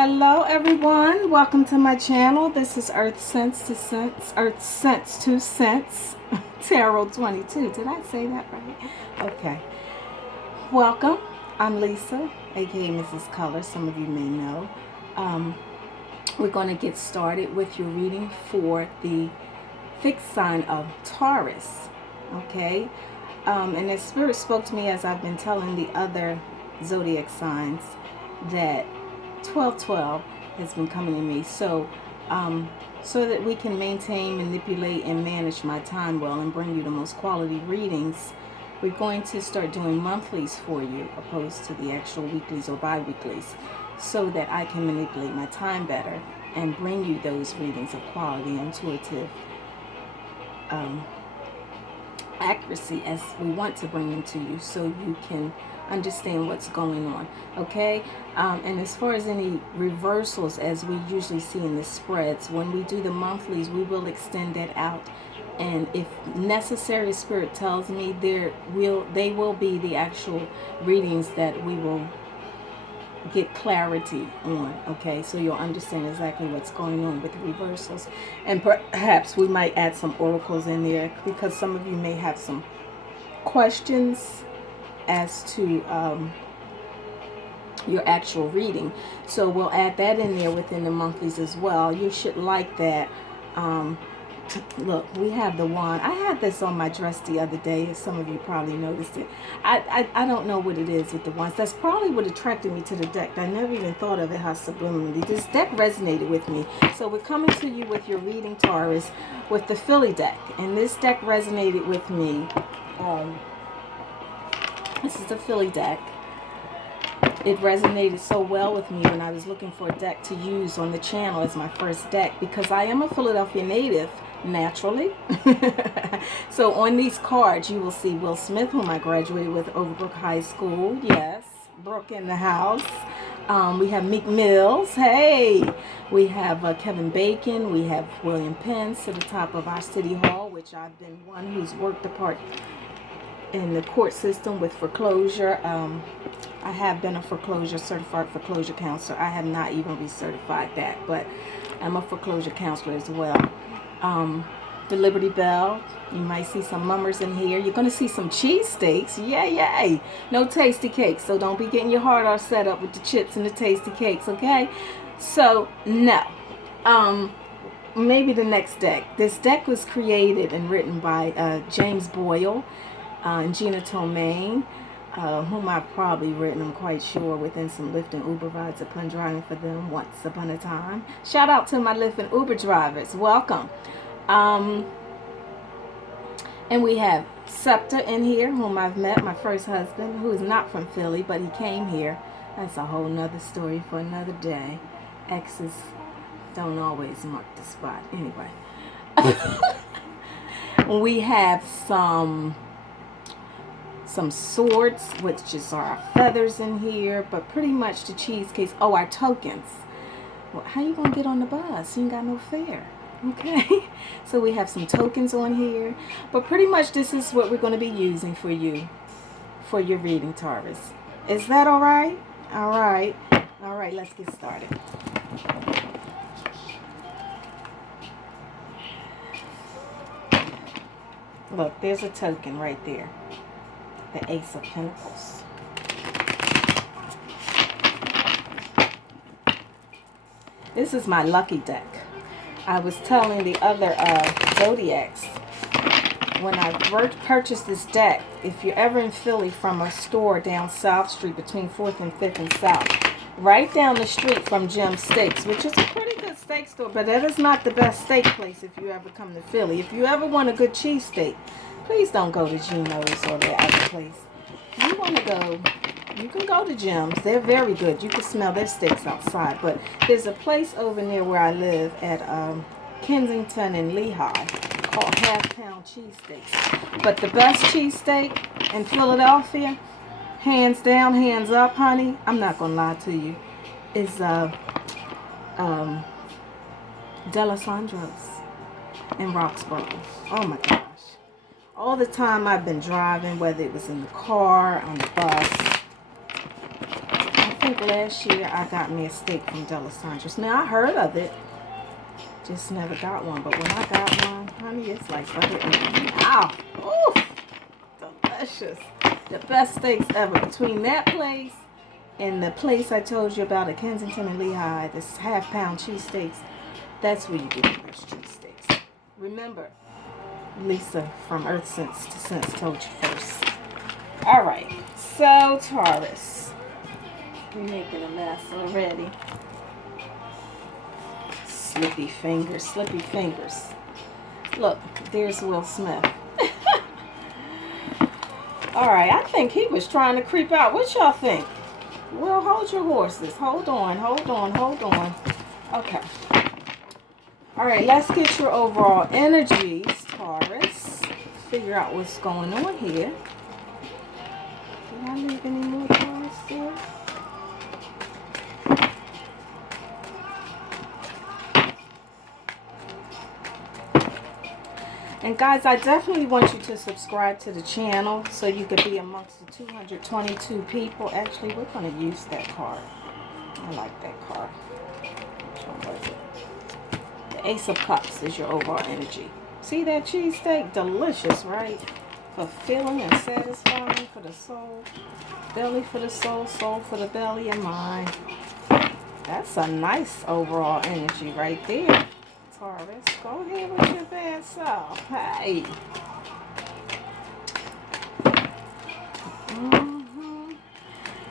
Hello everyone, welcome to my channel. This is Earth Sense to Sense, Earth Sense to Sense, Tarot 22. Did I say that right? Okay. Welcome. I'm Lisa, aka Mrs. Color. Some of you may know. We're going to get started with your reading for the fixed sign of Taurus. Okay. And the Spirit spoke to me as I've been telling the other zodiac signs that 1212 has been coming to me, so that we can maintain, manipulate, and manage my time well and bring you the most quality readings. We're going to start doing monthlies for you opposed to the actual weeklies or bi-weeklies, so that I can manipulate my time better and bring you those readings of quality, intuitive accuracy as we want to bring them to you, so you can understand what's going on. Okay. And as far as any reversals, as we usually see in the spreads, when we do the monthlies, we will extend that out, and if necessary, Spirit tells me they will be the actual readings that we will get clarity on. Okay, so you'll understand exactly what's going on with the reversals, and perhaps we might add some oracles in there, because some of you may have some questions as to your actual reading. So we'll add that in there within the monthlies as well. You should like that. Look, we have the wand. I had this on my dress the other day. Some of you probably noticed it. I don't know what it is with the wands. That's probably what attracted me to the deck. I never even thought of it, how subliminally. This deck resonated with me. So we're coming to you with your reading, Taurus, with the Philly deck. And this deck resonated with me. This is the Philly deck. It resonated so well with me when I was looking for a deck to use on the channel as my first deck, because I am a Philadelphia native, naturally. So on these cards, you will see Will Smith, whom I graduated with Overbrook High School. Yes, Brooke in the house. We have Meek Mills. Hey, we have Kevin Bacon. We have William Pence at the top of our city hall, which I've been one who's worked the part in the court system with foreclosure. I have been a certified foreclosure counselor. I have not even recertified that, but I'm a foreclosure counselor as well. The Liberty Bell. You might see some mummers in here. You're going to see some cheesesteaks. Yay. No tasty cakes, so don't be getting your heart all set up with the chips and the tasty cakes, okay? So, no. Maybe the next deck. This deck was created and written by James Boyle and Gina Tomaine, whom I've probably written, I'm quite sure, within some Lyft and Uber rides upon driving for them once upon a time. Shout out to my Lyft and Uber drivers. Welcome. And we have Scepter in here, whom I've met, my first husband, who is not from Philly, but he came here. That's a whole nother story for another day. Exes don't always mark the spot. Anyway. We have some swords, which is our feathers in here, but pretty much the cheesecakes. Oh, our tokens. Well, how you gonna get on the bus? You ain't got no fare. Okay. So we have some tokens on here, but pretty much this is what we're going to be using for you for your reading, Taurus. Is that all right? All right. Let's get started. Look, there's a token right there. The Ace of Pentacles. This is my lucky deck. I was telling the other zodiacs, when I purchased this deck, if you're ever in Philly, from a store down South Street between 4th and 5th and South, right down the street from Jim's Steaks, which is a pretty good steak store, but that is not the best steak place if you ever come to Philly. If you ever want a good cheesesteak, please don't go to Geno's or the other place. You want to go, you can go to Jim's. They're very good. You can smell their steaks outside. But there's a place over near where I live at Kensington and Lehigh called Half Pound Cheesesteaks. But the best cheesesteak in Philadelphia, hands down, hands up, honey, I'm not going to lie to you, is D'Alessandro's in Roxborough. Oh my gosh. All the time I've been driving, whether it was in the car, on the bus, I think last year I got me a steak from Delisandro's. Now, I heard of it, just never got one. But when I got one, honey, it's like butter in my mouth. Ooh, delicious. The best steaks ever. Between that place and the place I told you about at Kensington and Lehigh, this half-pound cheesesteaks, that's where you get the best cheesesteaks. Remember, Lisa from Earth Sense to Sense told you first. All right, so Taurus, we're making a mess already. Slippy fingers, slippy fingers. Look, there's Will Smith. All right, I think he was trying to creep out. What y'all think? Well, hold your horses. Hold on, hold on, hold on. Okay. All right, let's get your overall energies, Taurus. Figure out what's going on here. Did I leave any more Taurus there? And guys, I definitely want you to subscribe to the channel so you could be amongst the 222 people. Actually, we're going to use that card. I like that card. Which one was it? The Ace of Cups is your overall energy. See that cheesesteak? Delicious, right? Fulfilling and satisfying for the soul. Belly for the soul, soul for the belly and mind. That's a nice overall energy right there. Taurus, go ahead with your bad self. Hey.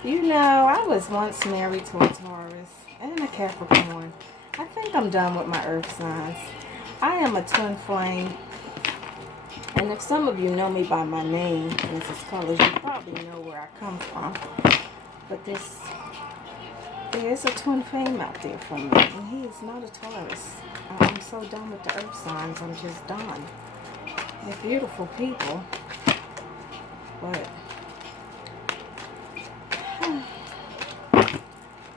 You know, I was once married to a Taurus and a Capricorn. I think I'm done with my earth signs. I am a twin flame. And if some of you know me by my name, Mrs. Colors, you probably know where I come from. But there's a twin flame out there for me, and he is not a Taurus. I'm so done with the earth signs. I'm just done. They're beautiful people, but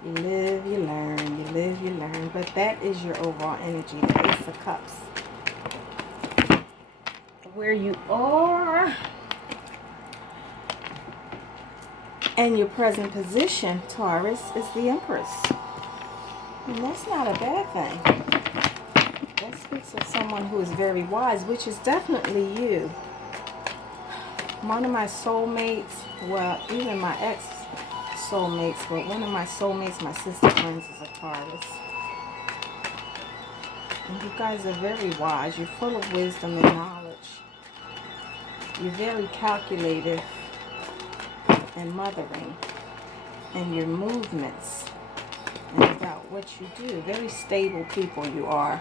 you live, you learn. You live, you learn. But that is your overall energy, the Ace of Cups. Where you are and your present position, Taurus, is the Empress. And that's not a bad thing. That speaks of someone who is very wise, which is definitely you. One of my soulmates, well, even my ex-soulmates, but one of my soulmates, my sister friends, is a Taurus. And you guys are very wise. You're full of wisdom and knowledge. You're very calculative and mothering in your movements and about what you do. Very stable people you are,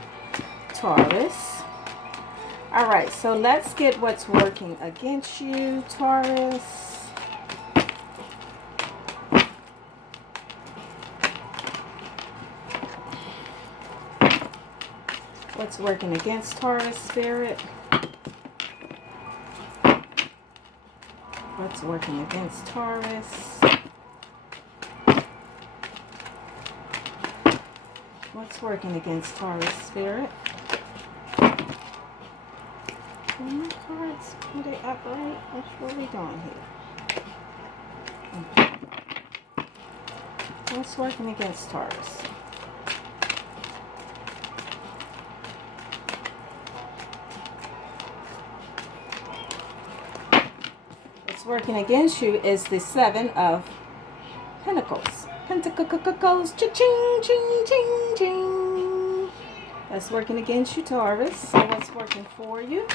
Taurus. All right, so let's get what's working against you, Taurus. What's working against Taurus, Spirit? What's working against Taurus? What's working against Taurus, Spirit? Are my cards, are they upright? What are we doing here? What's working against Taurus? Working against you is the Seven of Pentacles. Pentacles, cha-ching, ching, ching, ching. That's working against you, Taurus. So what's working for you?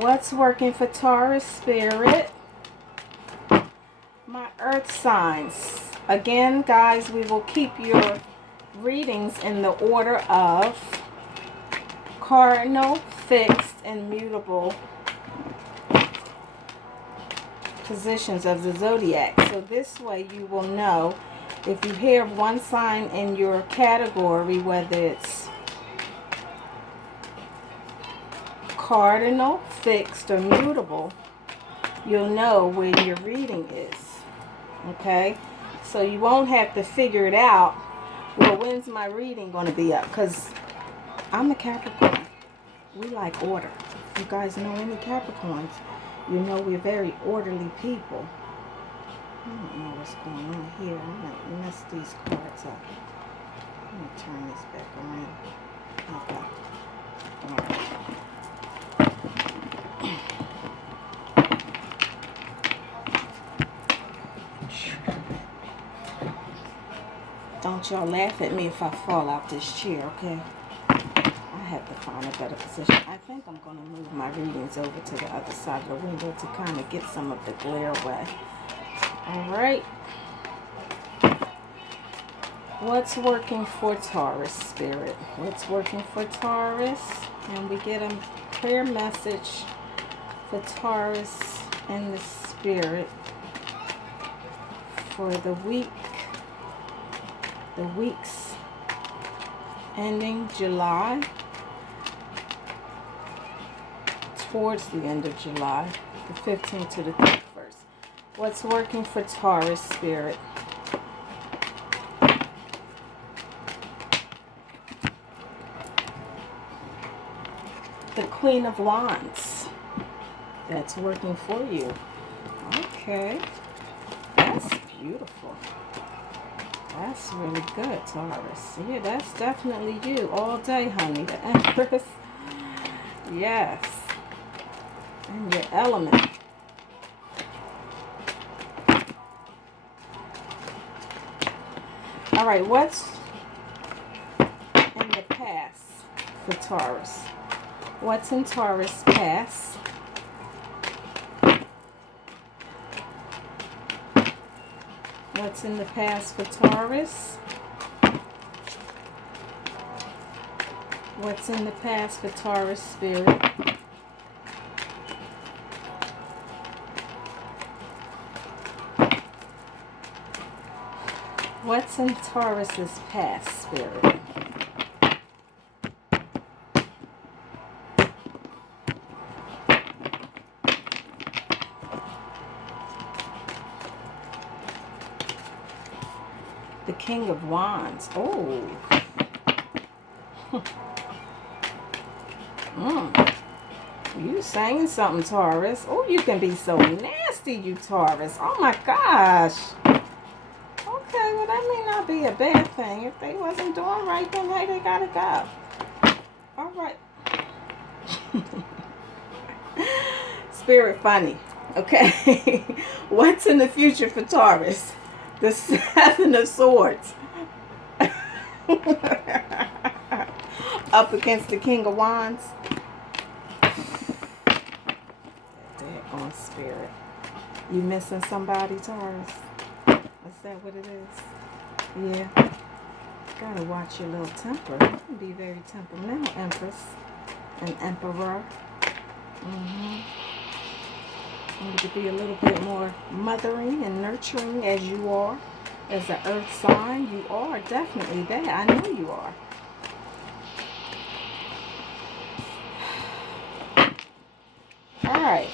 What's working for Taurus, Spirit? My earth signs. Again, guys, we will keep your readings in the order of cardinal, fixed, and mutable positions of the zodiac. So this way you will know if you have one sign in your category, whether it's cardinal, fixed, or mutable, you'll know where your reading is. Okay? So you won't have to figure it out. Well, when's my reading going to be up? Because I'm a Capricorn. We like order. If you guys know any Capricorns, you know we're very orderly people. I don't know what's going on here. I might mess these cards up. Let me turn this back around. Okay. All right. Don't y'all laugh at me if I fall out this chair, okay? I have to find a better position. I think I'm going to move my readings over to the other side of the window to kind of get some of the glare away. All right. What's working for Taurus, Spirit? What's working for Taurus? And we get a clear message for Taurus in the Spirit for the week. The weeks ending July, towards the end of July, the 15th to the 31st. What's working for Taurus, Spirit? The Queen of Wands. That's working for you. Okay. That's beautiful. That's really good, Taurus. Yeah, that's definitely you all day, honey. The Empress. Yes. And your element. All right, what's in the past for Taurus? What's in Taurus past? What's in the past for Taurus? What's in the past for Taurus, Spirit? What's in Taurus's past, Spirit? The King of Wands. Oh. You saying something, Taurus. Oh, you can be so nasty, you Taurus. Oh my gosh. Okay, well that may not be a bad thing. If they wasn't doing right, then hey, they gotta go. All right. Spirit funny. Okay. What's in the future for Taurus? The Seven of Swords. Up against the King of Wands. Daggone Spirit. You missing somebody, Taurus? Is that what it is? Yeah. Gotta watch your little temper. You can be very temperamental, Empress and Emperor. You need to be a little bit more mothering and nurturing as you are. As an earth sign, you are definitely that. I know you are. All right.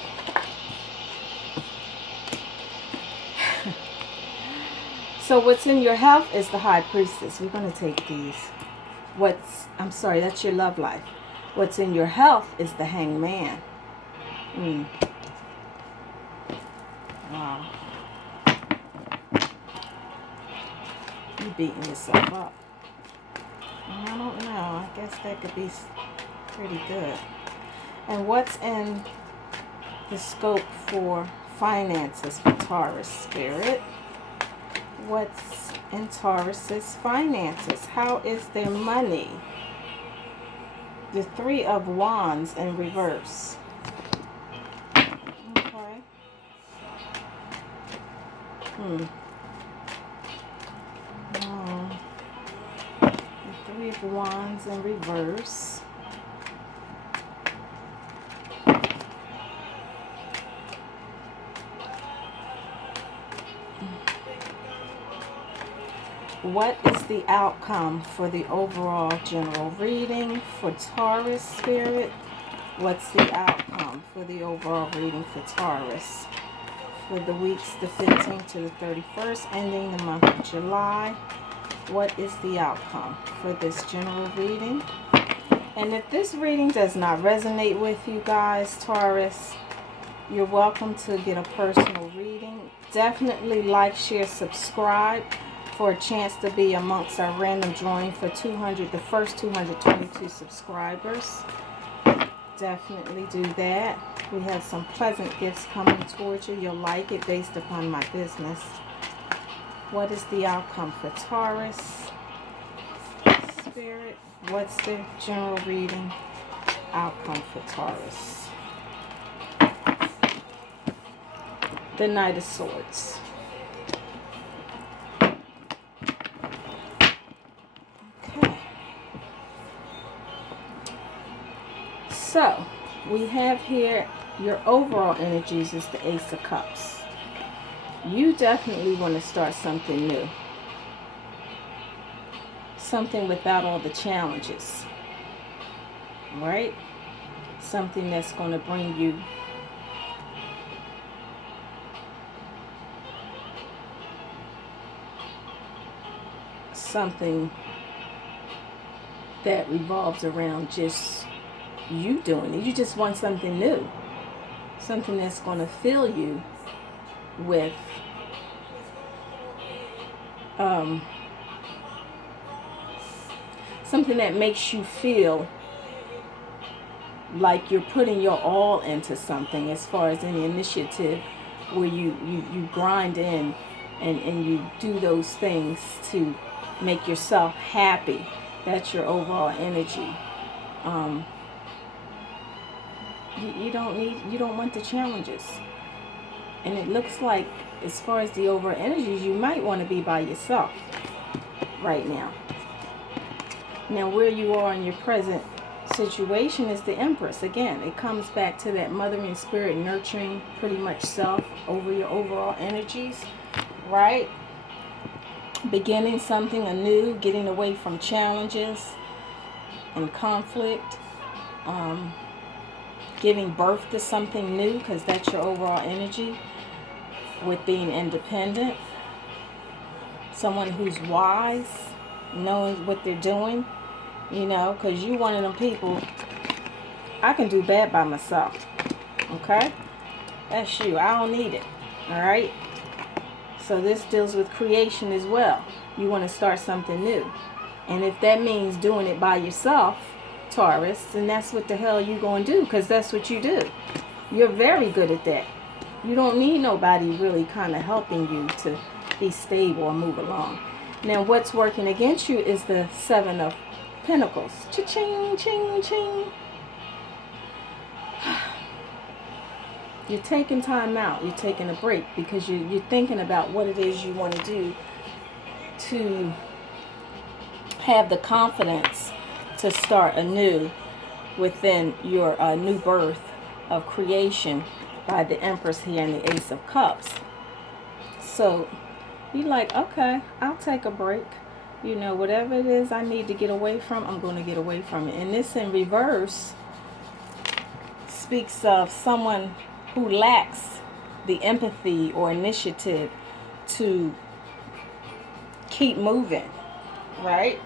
So what's in your health is the High Priestess. We're going to take these. I'm sorry, that's your love life. What's in your health is the Hangman. Wow. You beating yourself up. I don't know. I guess that could be pretty good. And what's in the scope for finances for Taurus, Spirit? What's in Taurus's finances? How is their money? The Three of Wands in reverse. Okay. The Three of Wands in reverse. What is the outcome for the overall general reading for Taurus, Spirit? What's the outcome for the overall reading for Taurus for the weeks the 15th to the 31st, ending the month of July? What is the outcome for this general reading? And if this reading does not resonate with you guys, Taurus, you're welcome to get a personal reading. Definitely like, share, subscribe for a chance to be amongst our random drawing for the first 222 subscribers. Definitely do that. We have some pleasant gifts coming towards you. You'll like it based upon my business. What is the outcome for Taurus? Spirit, what's the general reading outcome for Taurus? The Knight of Swords. Okay. So, we have here your overall energies is the Ace of Cups. You definitely want to start something new. Something without all the challenges. Right? Something that's going to bring you something that revolves around just you doing it. You just want something new. Something that's going to fill you with something that makes you feel like you're putting your all into something, as far as any initiative where you grind in and you do those things to make yourself happy. That's your overall energy. You don't want the challenges. And it looks like, as far as the overall energies, you might want to be by yourself right now. Now, where you are in your present situation is the Empress. Again, it comes back to that mothering spirit, nurturing pretty much self over your overall energies, right? Beginning something anew, getting away from challenges and conflict, giving birth to something new, because that's your overall energy, with being independent. Someone who's wise, knowing what they're doing, you know, because you one of them people, I can do bad by myself, okay? That's you. I don't need it, all right? So this deals with creation as well. You want to start something new. And if that means doing it by yourself, Taurus, then that's what the hell you going to do, because that's what you do. You're very good at that. You don't need nobody really kind of helping you to be stable or move along. Now, what's working against you is the Seven of Pentacles. Cha-ching, ching, ching. You're taking time out. You're taking a break because you're thinking about what it is you want to do to have the confidence to start anew within your new birth of creation by the Empress here and the Ace of Cups. So you're like, okay, I'll take a break. You know, whatever it is I need to get away from, I'm going to get away from it. And this in reverse speaks of someone who lacks the empathy or initiative to keep moving, right?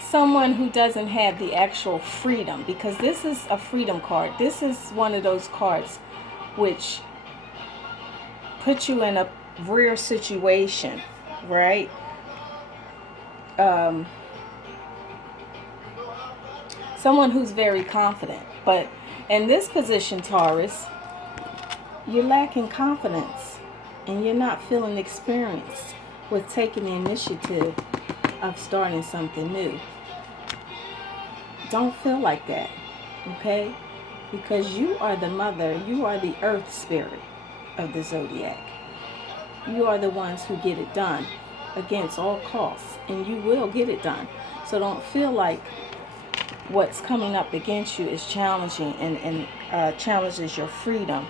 Someone who doesn't have the actual freedom, because this is a freedom card. This is one of those cards which put you in a rare situation, right? Someone who's very confident. But in this position, Taurus, you're lacking confidence and you're not feeling experienced with taking the initiative of starting something new. Don't feel like that, okay? Because you are the mother, you are the earth spirit of the zodiac. You are the ones who get it done against all costs, and you will get it done. So don't feel like what's coming up against you is challenging and challenges your freedom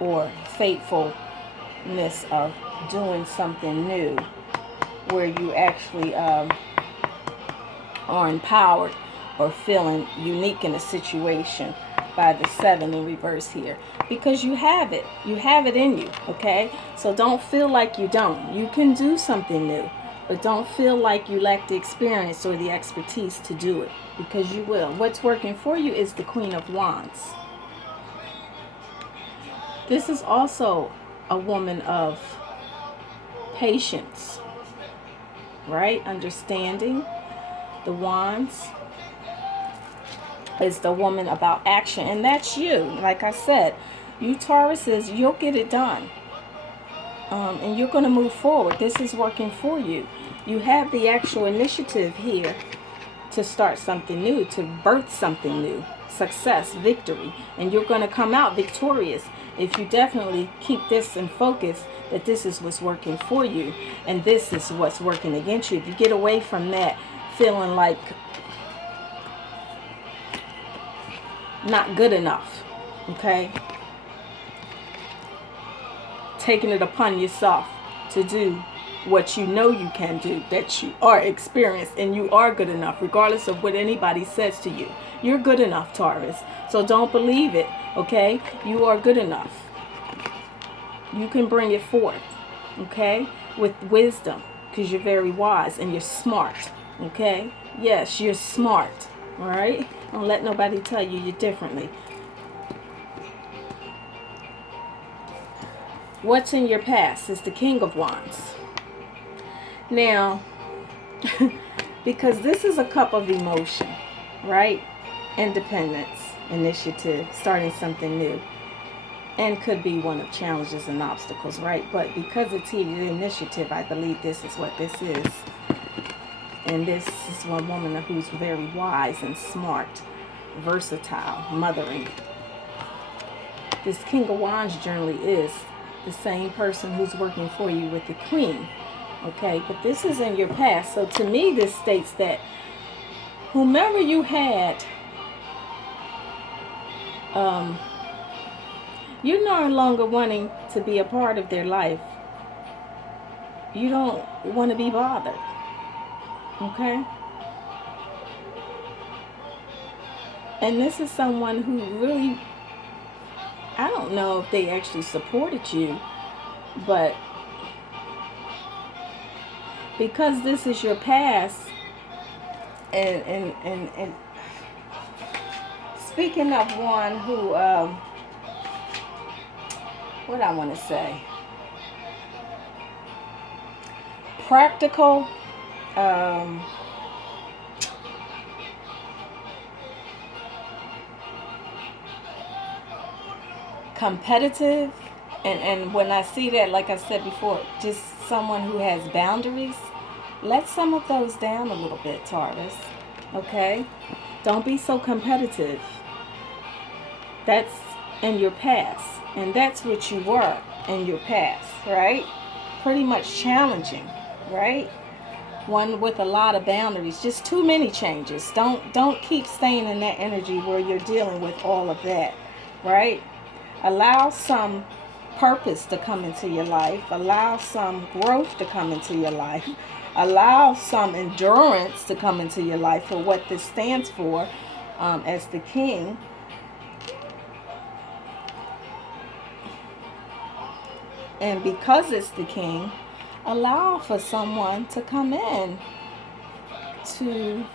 or faithfulness of doing something new where you actually are empowered or feeling unique in a situation by the 7 in reverse here, because you have it in you. Okay, so don't feel like you don't. You can do something new, but don't feel like you lack the experience or the expertise to do it, because you will. What's working for you is the Queen of Wands. This is also a woman of patience, right? Understanding. The Wands is the woman about action, and that's you. Like I said, you Tauruses, you'll get it done, and you're going to move forward. This is working for you. You have the actual initiative here to start something new, to birth something new, success, victory, and you're going to come out victorious if you definitely keep this in focus, that this is what's working for you and this is what's working against you. If you get away from that feeling like not good enough, okay, taking it upon yourself to do what you know you can do, that you are experienced and you are good enough, regardless of what anybody says to you. You're good enough, Taurus. So don't believe it, okay? You are good enough. You can bring it forth, okay, with wisdom, because you're very wise and you're smart, okay? Yes, you're smart, all right? Don't let nobody tell you you're differently. What's in your past is the King of Wands. Now, because this is a cup of emotion, right? Independence, initiative, starting something new. And could be one of challenges and obstacles, right? But because it's here, the initiative, I believe this is what this is. And this is one woman who's very wise and smart, versatile, mothering. This King of Wands generally is the same person who's working for you with the Queen. Okay, but this is in your past. So to me, this states that whomever you had, you're no longer wanting to be a part of their life. You don't want to be bothered. Okay? And this is someone who really, I don't know if they actually supported you, but because this is your past, and speaking of one who, what I want to say, practical, competitive, and when I see that, like I said before, just someone who has boundaries. Let some of those down a little bit, Taurus. Okay? Don't be so competitive. That's in your past. And that's what you were in your past, right? Pretty much challenging, right? One with a lot of boundaries. Just too many changes. Don't keep staying in that energy where you're dealing with all of that, right? Allow some purpose to come into your life. Allow some growth to come into your life. Allow some endurance to come into your life for what this stands for, as the King. And because it's the King, allow for someone to come in to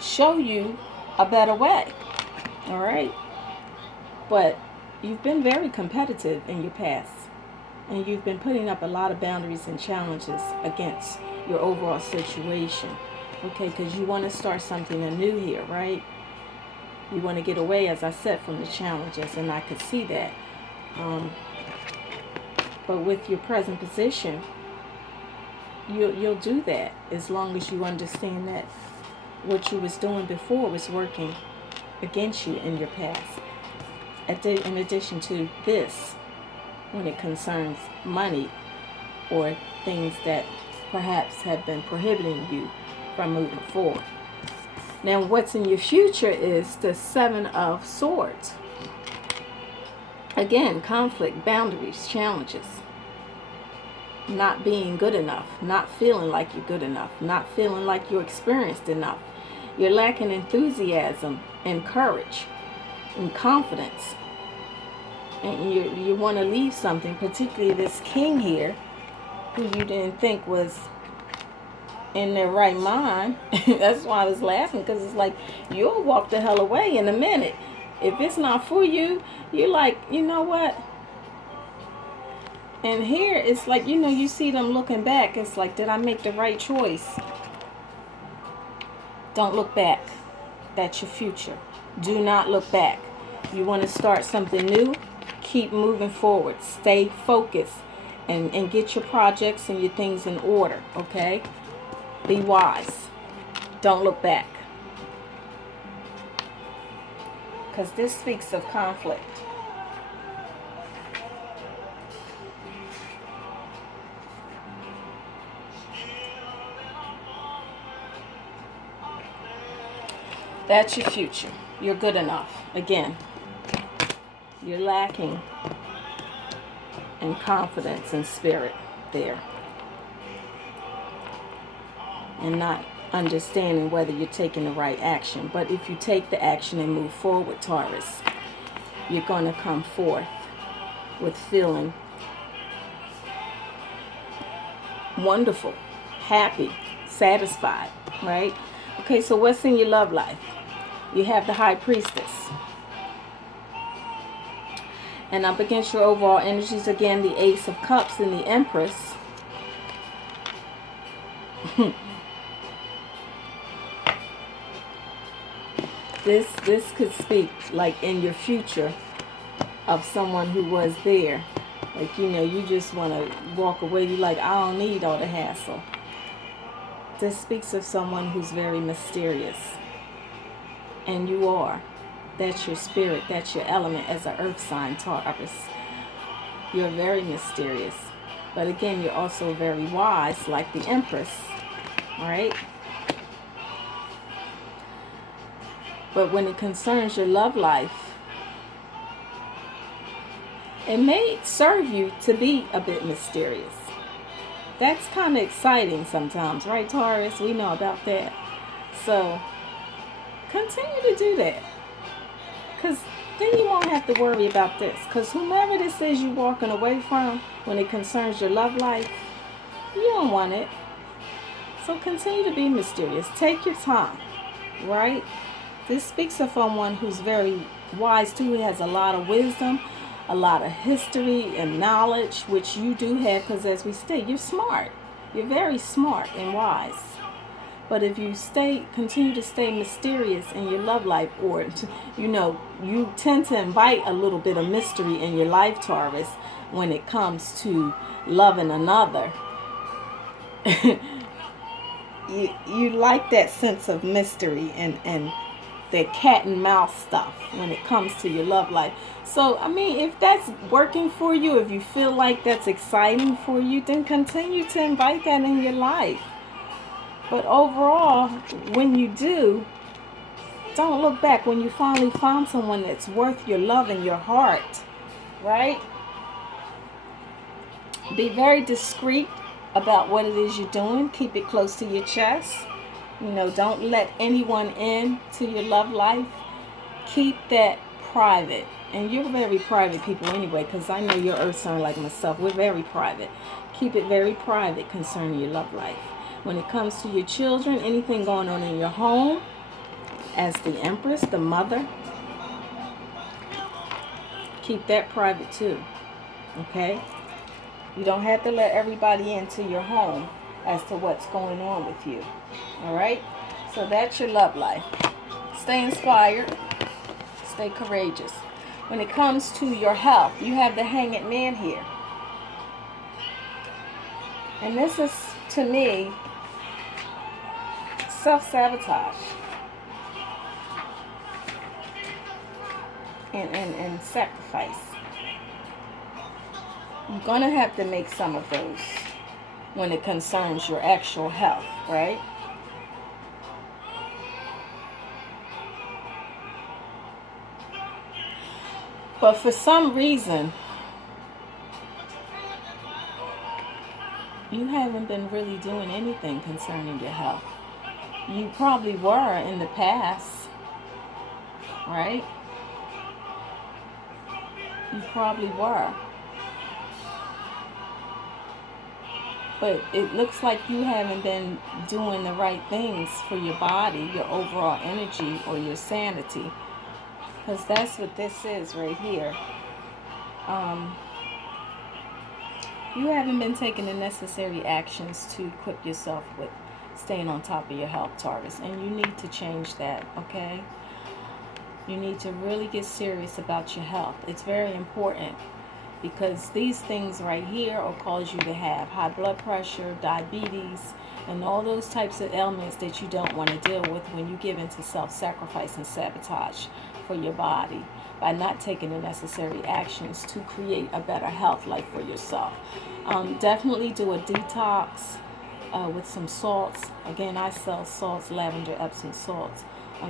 show you a better way. All right? But you've been very competitive in your past. And you've been putting up a lot of boundaries and challenges against your overall situation. Okay, because you want to start something anew here, right? You want to get away, as I said, from the challenges, and I could see that. But with your present position, you'll do that as long as you understand that what you was doing before was working against you in your past. In addition to this, when it concerns money or things that perhaps have been prohibiting you from moving forward. Now, what's in your future is the 7 of Swords. Again, conflict, boundaries, challenges. not being good enough, not feeling like you're good enough, not feeling like you're experienced enough. You're lacking enthusiasm and courage and confidence. And you want to leave something, particularly this king here, who you didn't think was in their right mind. That's why I was laughing, because it's like, you'll walk the hell away in a minute. If it's not for you, you're like, you know what? And here it's like, you know, you see them looking back. It's like, did I make the right choice? Don't look back. That's your future. Do not look back. You want to start something new? Keep moving forward. Stay focused and get your projects and your things in order, okay? Be wise. Don't look back. Because this speaks of conflict. That's your future. You're good enough. Again, you're lacking in confidence and spirit there. And not understanding whether you're taking the right action. But if you take the action and move forward, Taurus, you're going to come forth with feeling wonderful, happy, satisfied, right? Okay, so what's in your love life? You have the High Priestess. And up against your overall energies, again, the Ace of Cups and the Empress. This could speak like in your future of someone who was there. Like, you know, you just want to walk away. You're like, I don't need all the hassle. This speaks of someone who's very mysterious. And you are. That's your spirit. That's your element as an earth sign, Taurus. You're very mysterious. But again, you're also very wise, like the Empress. Right? But when it concerns your love life, it may serve you to be a bit mysterious. That's kind of exciting sometimes, right, Taurus? We know about that. So, continue to do that. Because then you won't have to worry about this. Because whomever this is you're walking away from, when it concerns your love life, you don't want it. So continue to be mysterious. Take your time, right? This speaks of someone who's very wise too, who has a lot of wisdom, a lot of history and knowledge, which you do have, because as we state, you're smart. You're very smart and wise. But if you continue to stay mysterious in your love life, or, you know, you tend to invite a little bit of mystery in your life, Taurus, when it comes to loving another. you like that sense of mystery and that cat and mouse stuff when it comes to your love life. So, I mean, if that's working for you, if you feel like that's exciting for you, then continue to invite that in your life. But overall, when you do, don't look back. When you finally find someone that's worth your love and your heart, right? Be very discreet about what it is you're doing. Keep it close to your chest. You know, don't let anyone in to your love life. Keep that private. And you're very private people anyway, because I know you're earth sign like myself. We're very private. Keep it very private concerning your love life. When it comes to your children, anything going on in your home, as the Empress, the mother, keep that private too. Okay? You don't have to let everybody into your home as to what's going on with you. Alright? So that's your love life. Stay inspired. Stay courageous. When it comes to your health, you have the Hanged Man here. And this is, to me, self-sabotage. And sacrifice. You're going to have to make some of those when it concerns your actual health, right? But for some reason, you haven't been really doing anything concerning your health. You probably were in the past, right? You probably were. But it looks like you haven't been doing the right things for your body, your overall energy, or your sanity. Because that's what this is right here. You haven't been taking the necessary actions to equip yourself with staying on top of your health, Taurus. And you need to change that, okay? You need to really get serious about your health. It's very important. Because these things right here will cause you to have high blood pressure, diabetes, and all those types of ailments that you don't want to deal with when you give into self-sacrifice and sabotage for your body by not taking the necessary actions to create a better health life for yourself. Definitely do a detox with some salts. Again, I sell salts, lavender, Epsom salts.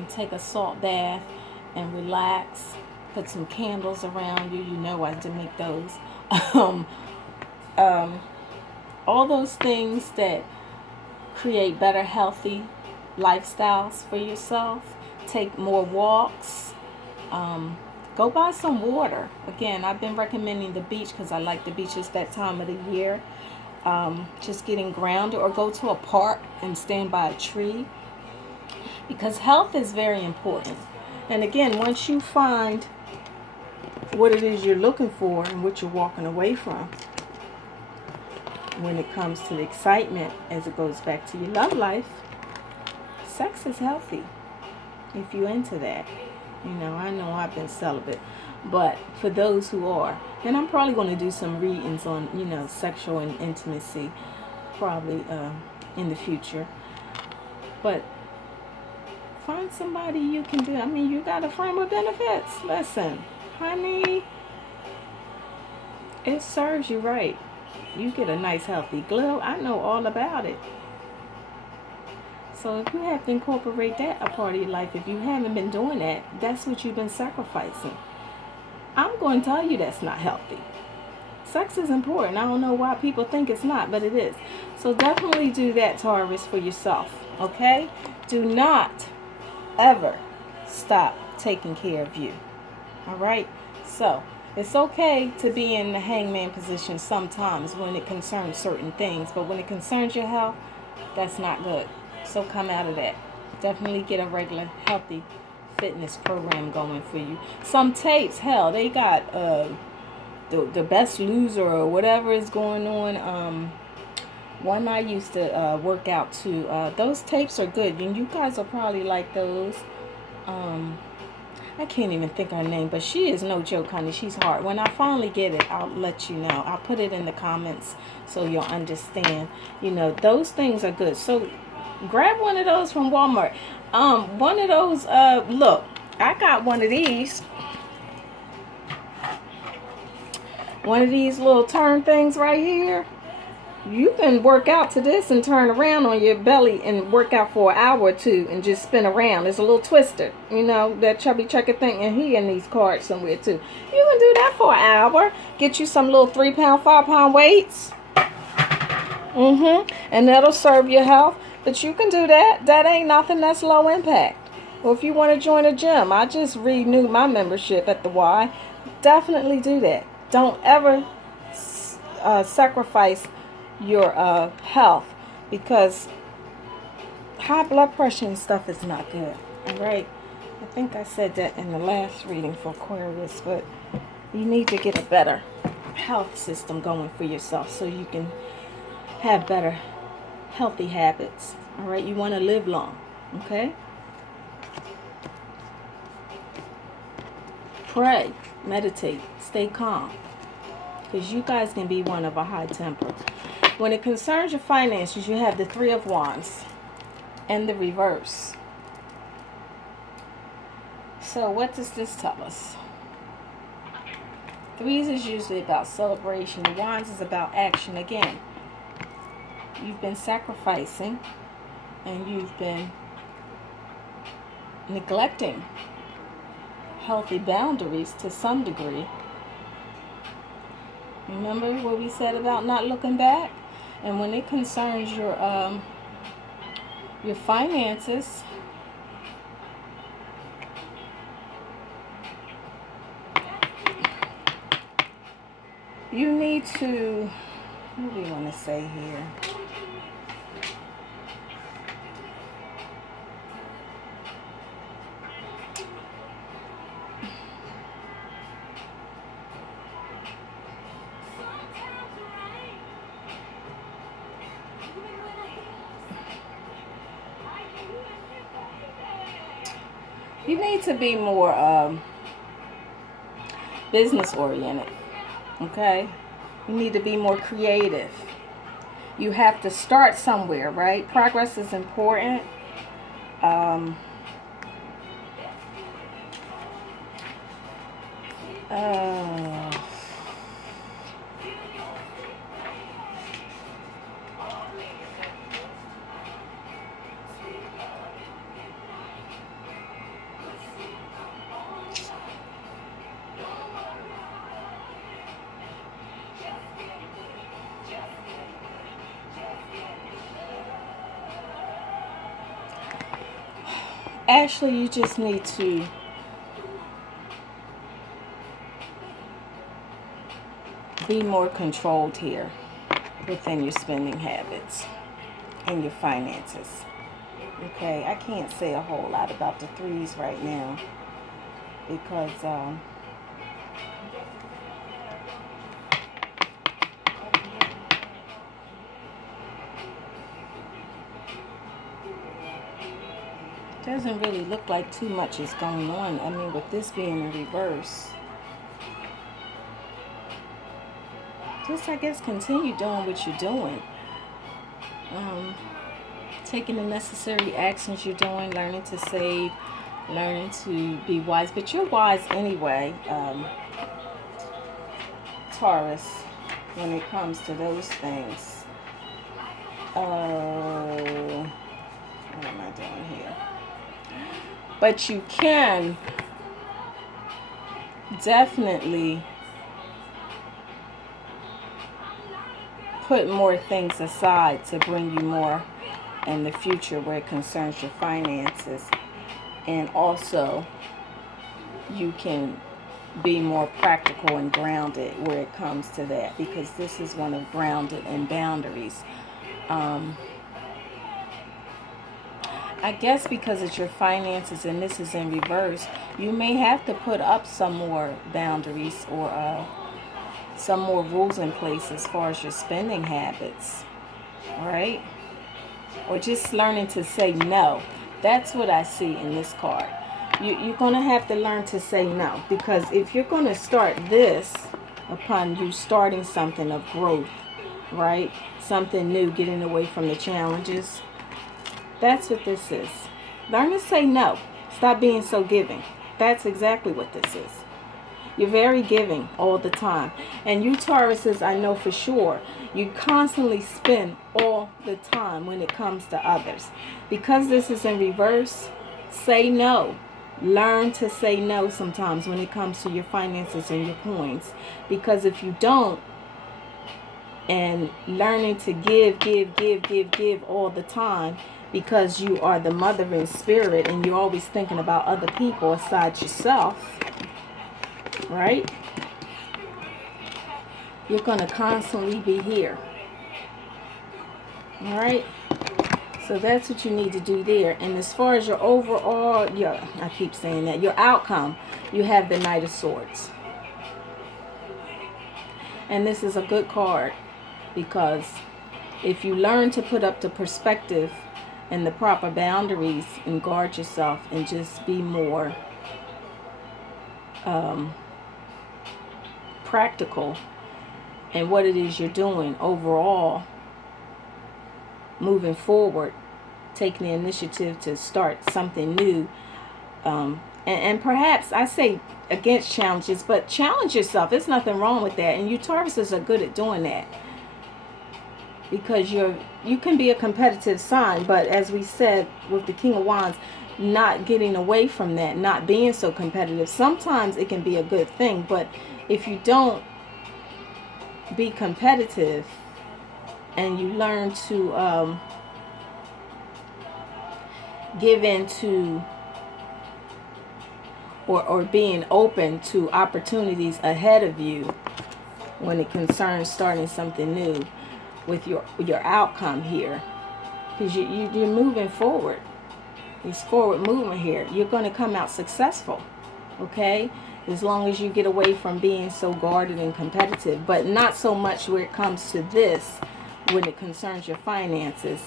Take a salt bath and relax. Put some candles around you. You know I have to make those. All those things that create better, healthy lifestyles for yourself. Take more walks. Go buy some water. Again, I've been recommending the beach because I like the beaches that time of the year. Just getting grounded, or go to a park and stand by a tree. Because health is very important. And again, once you find what it is you're looking for and what you're walking away from, when it comes to the excitement as it goes back to your love life, sex is healthy if you're into that. I know I've been celibate, but for those who are, and I'm probably going to do some readings on sexual and intimacy probably in the future. But find somebody you can do. You got a friend with benefits. Listen, honey, it serves you right. You get a nice healthy glow. I know all about it. So if you have to incorporate that a part of your life, if you haven't been doing that, that's what you've been sacrificing. I'm going to tell you that's not healthy. Sex is important. I don't know why people think it's not, but it is. So definitely do that, Taurus, for yourself. Okay? Do not ever stop taking care of you. All right? So it's okay to be in the hangman position sometimes when it concerns certain things, but when it concerns your health, that's not good. So come out of that. Definitely get a regular, healthy fitness program going for you. Some tapes, hell, they got the Best Loser or whatever is going on. One I used to work out to. Those tapes are good, and you guys will probably like those. I can't even think her name, but she is no joke, honey. She's hard. When I finally get it, I'll let you know. I'll put it in the comments so you'll understand. Those things are good. So grab one of those from Walmart. One of those, look, I got one of these. One of these little turn things right here. You can work out to this and turn around on your belly and work out for an hour or two and just spin around. It's a little twister, that chubby checker thing. And he in these cards somewhere too. You can do that for an hour. Get you some little 3-pound, 5-pound weights. And that'll serve your health. But you can do that. That ain't nothing. That's low impact. Or if you want to join a gym, I just renewed my membership at the Y. Definitely do that. Don't ever sacrifice your health, because high blood pressure and stuff is not good. All right, I think I said that in the last reading for Aquarius, but you need to get a better health system going for yourself so you can have better healthy habits. All right, you want to live long. Okay, pray, meditate, stay calm, because you guys can be one of a high temper. When it concerns your finances, you have the 3 of Wands and the reverse. So what does this tell us? 3s is usually about celebration. The Wands is about action. Again, you've been sacrificing and you've been neglecting healthy boundaries to some degree. Remember what we said about not looking back? And when it concerns your finances, you need to, what do we want to say here? You need to be more business oriented, okay? You need to be more creative. You have to start somewhere, right? Progress is important. Um, uh, Actually, you just need to be more controlled here within your spending habits and your finances. Okay, I can't say a whole lot about the threes right now because doesn't really look like too much is going on. I mean, with this being in reverse, just, I guess, continue doing what you're doing. Taking the necessary actions you're doing, learning to save, learning to be wise. But you're wise anyway, Taurus, when it comes to those things. Oh, what am I doing here? But you can definitely put more things aside to bring you more in the future where it concerns your finances. And also, you can be more practical and grounded where it comes to that, because this is one of grounded and boundaries. I guess because it's your finances and this is in reverse, you may have to put up some more boundaries or some more rules in place as far as your spending habits, right? Or just learning to say no. That's what I see in this card. You're going to have to learn to say no, because if you're going to start this upon you starting something of growth, right? Something new, getting away from the challenges. That's what this is. Learn to say no. Stop being so giving. That's exactly what this is. You're very giving all the time. And you Tauruses, I know for sure, you constantly spend all the time when it comes to others. Because this is in reverse, say no. Learn to say no sometimes when it comes to your finances and your coins. Because if you don't, and learning to give all the time, because you are the mother in spirit and you're always thinking about other people aside yourself, right? You're going to constantly be here. All right? So that's what you need to do there. And as far as your overall, I keep saying that, your outcome, you have the Knight of Swords. And this is a good card, because if you learn to put up the perspective and the proper boundaries and guard yourself and just be more practical in what it is you're doing overall, moving forward, taking the initiative to start something new, and perhaps, I say against challenges, but challenge yourself. There's nothing wrong with that, and you Tauruses are good at doing that, because you can be a competitive sign, but as we said with the King of Wands, not getting away from that, not being so competitive. Sometimes it can be a good thing, but if you don't be competitive, and you learn to give into or being open to opportunities ahead of you when it concerns starting something new with your outcome here, because you're moving forward. It's forward movement here. You're going to come out successful, okay, as long as you get away from being so guarded and competitive, but not so much where it comes to this, when it concerns your finances,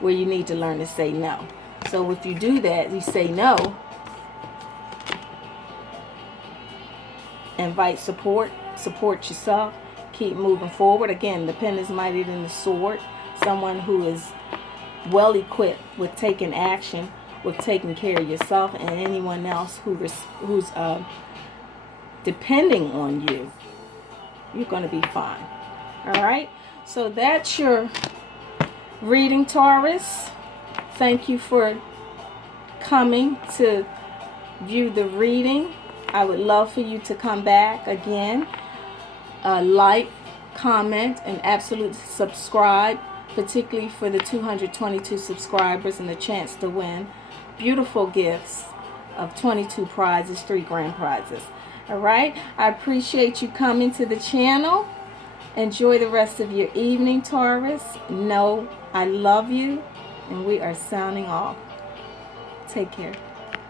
where you need to learn to say no. So if you do that, you say no, invite support yourself, keep moving forward. Again, the pen is mightier than the sword. Someone who is well equipped with taking action, with taking care of yourself and anyone else who's depending on you. You're going to be fine. All right, so that's your reading, Taurus. Thank you for coming to view the reading. I would love for you to come back again, like, comment, and absolutely subscribe, particularly for the 222 subscribers and the chance to win beautiful gifts of 22 prizes, 3 grand prizes. All right, I appreciate you coming to the channel. Enjoy the rest of your evening, Taurus. Know I love you, and we are signing off. Take care.